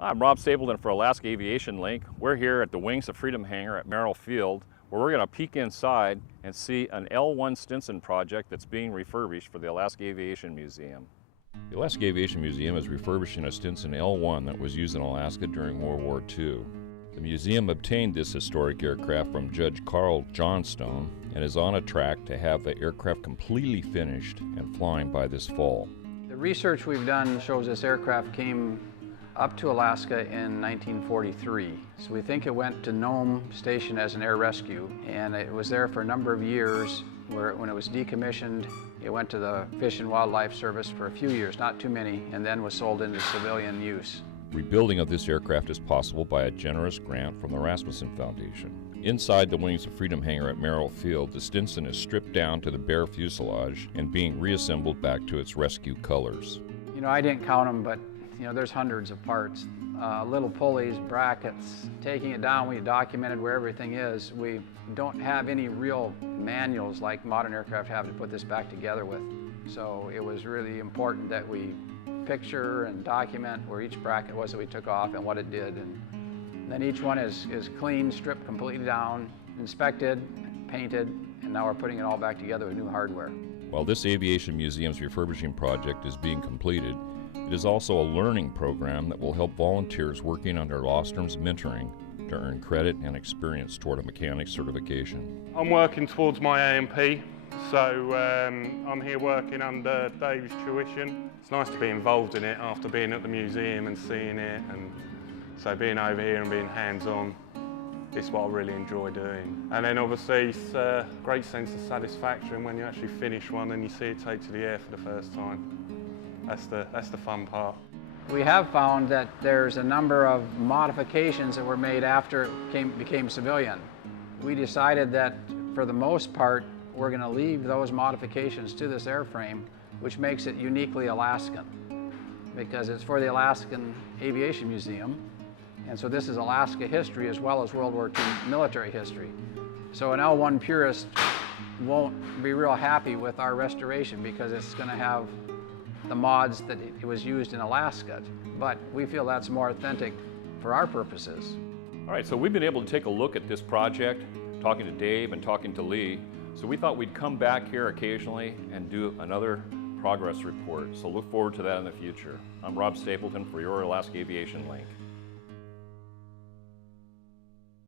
I'm Rob Stapleton for Alaska Aviation Link. We're here at the Wings of Freedom hangar at Merrill Field, where we're going to peek inside and see an L-1 Stinson project that's being refurbished for the Alaska Aviation Museum. The Alaska Aviation Museum is refurbishing a Stinson L-1 that was used in Alaska during World War II. The museum obtained this historic aircraft from Judge Carl Johnstone and is on a track to have the aircraft completely finished and flying by this fall. The research we've done shows this aircraft came up to Alaska in 1943. So we think it went to Nome Station as an air rescue, and it was there for a number of years. When it was decommissioned, it went to the Fish and Wildlife Service for a few years, not too many, and then was sold into civilian use. Rebuilding of this aircraft is possible by a generous grant from the Rasmussen Foundation. Inside the Wings of Freedom hangar at Merrill Field, the Stinson is stripped down to the bare fuselage and being reassembled back to its rescue colors. You know, I didn't count them, but there's hundreds of parts. Little pulleys, brackets, taking it down. We documented where everything is. We don't have any real manuals like modern aircraft have to put this back together with. So it was really important that we picture and document where each bracket was that we took off and what it did. And then each one is clean, stripped completely down, inspected, painted, and now we're putting it all back together with new hardware. While this Aviation Museum's refurbishing project is being completed, it is also a learning program that will help volunteers working under Lostrom's mentoring to earn credit and experience toward a mechanic certification. I'm working towards my AMP, so I'm here working under Dave's tuition. It's nice to be involved in it after being at the museum and seeing it, and so being over here and being hands-on, it's what I really enjoy doing. And then obviously it's a great sense of satisfaction when you actually finish one and you see it take to the air for the first time. That's the fun part. We have found that there's a number of modifications that were made after it became civilian. We decided that for the most part, we're going to leave those modifications to this airframe, which makes it uniquely Alaskan, because it's for the Alaskan Aviation Museum. And so this is Alaska history as well as World War II military history. So an L-1 purist won't be real happy with our restoration because it's going to have the mods that it was used in Alaska, but we feel that's more authentic for our purposes. All right, so we've been able to take a look at this project, talking to Dave and talking to Lee, so we thought we'd come back here occasionally and do another progress report, so look forward to that in the future. I'm Rob Stapleton for your Alaska Aviation Link.